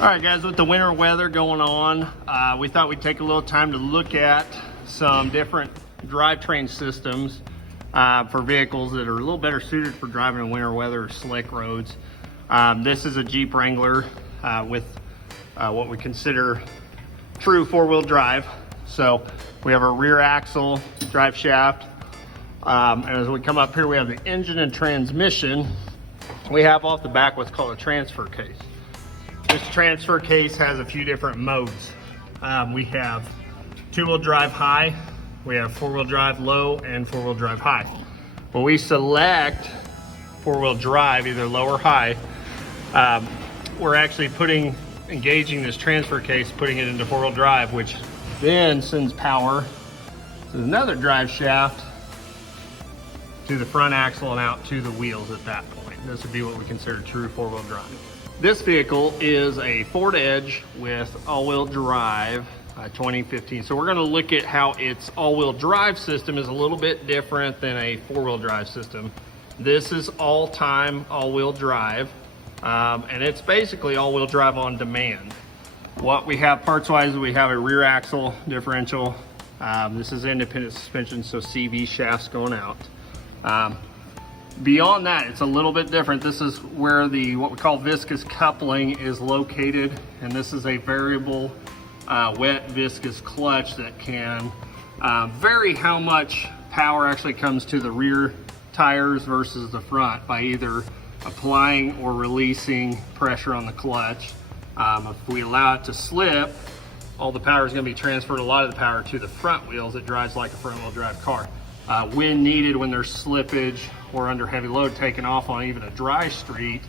All right, guys, with the winter weather going on, we thought we'd take a little time to look at some different drivetrain systems for vehicles that are a little better suited for driving in winter weather or slick roads. This is a Jeep Wrangler with what we consider true four-wheel drive. So we have a rear axle drive shaft. And as we come up here, we have the engine and transmission. We have off the back what's called a transfer case. This transfer case has a few different modes. We have two-wheel drive high, we have four-wheel drive low, and four-wheel drive high. When we select four-wheel drive, either low or high, we're actually engaging this transfer case, putting it into four-wheel drive, which then sends power to another drive shaft to the front axle and out to the wheels at that point. This would be what we consider true four-wheel drive. This vehicle is a Ford Edge with all-wheel drive 2015. So we're going to look at how its all-wheel drive system is a little bit different than a four-wheel drive system. This is all-time all-wheel drive, and it's basically all-wheel drive on demand. What we have parts-wise, we have a rear axle differential. This is independent suspension, so CV shafts going out. Beyond that, it's a little bit different. This is where what we call viscous coupling is located, and this is a variable wet viscous clutch that can vary how much power actually comes to the rear tires versus the front by either applying or releasing pressure on the clutch. If we allow it to slip, all the power is going to be transferred, a lot of the power, to the front wheels. It drives like a front-wheel drive car. When needed, when there's slippage or under heavy load, taking off on even a dry street,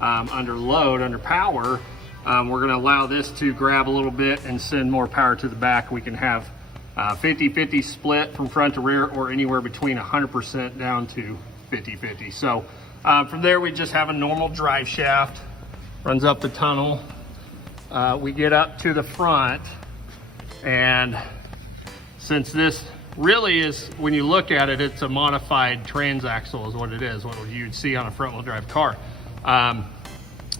under load, under power, we're going to allow this to grab a little bit and send more power to the back. We can have 50-50 split from front to rear, or anywhere between 100% down to 50-50. So from there, we just have a normal drive shaft, runs up the tunnel. We get up to the front, and since this really is, when you look at it, it's a modified transaxle is what it is, what you'd see on a front-wheel drive car.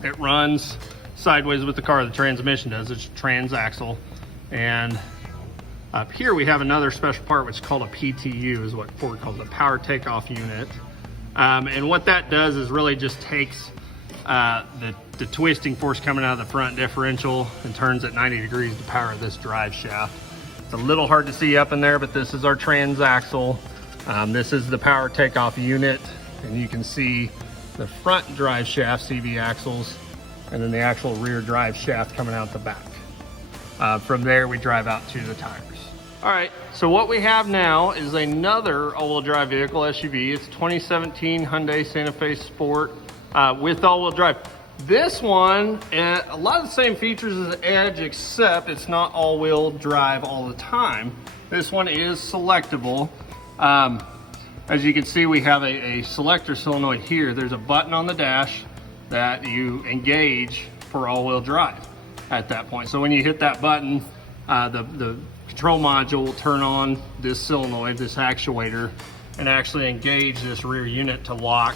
It runs sideways with the car, the transmission does. It's transaxle. And up here we have another special part which is called a PTU, is what Ford calls a power takeoff unit. And what that does is really just takes the twisting force coming out of the front differential and turns it 90 degrees to power this drive shaft. It's a little hard to see up in there, but this is our transaxle. This is the power takeoff unit, and you can see the front drive shaft CV axles, and then the actual rear drive shaft coming out the back. From there, we drive out to the tires. All right, so what we have now is another all-wheel drive vehicle, SUV. It's 2017 Hyundai Santa Fe Sport with all-wheel drive. This one, a lot of the same features as the Edge, except it's not all-wheel drive all the time. This one is selectable. As you can see, we have a selector solenoid here. There's a button on the dash that you engage for all-wheel drive at that point. So when you hit that button, the control module will turn on this solenoid, this actuator, and actually engage this rear unit to lock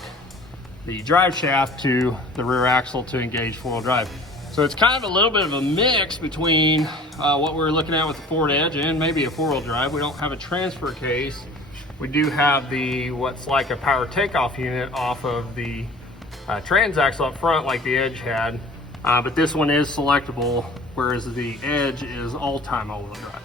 the drive shaft to the rear axle to engage four-wheel drive. So it's kind of a little bit of a mix between what we're looking at with the Ford Edge and maybe a four-wheel drive. We don't have a transfer case. We do have what's like a power takeoff unit off of the transaxle up front like the Edge had, but this one is selectable, whereas the Edge is all-time all-wheel drive.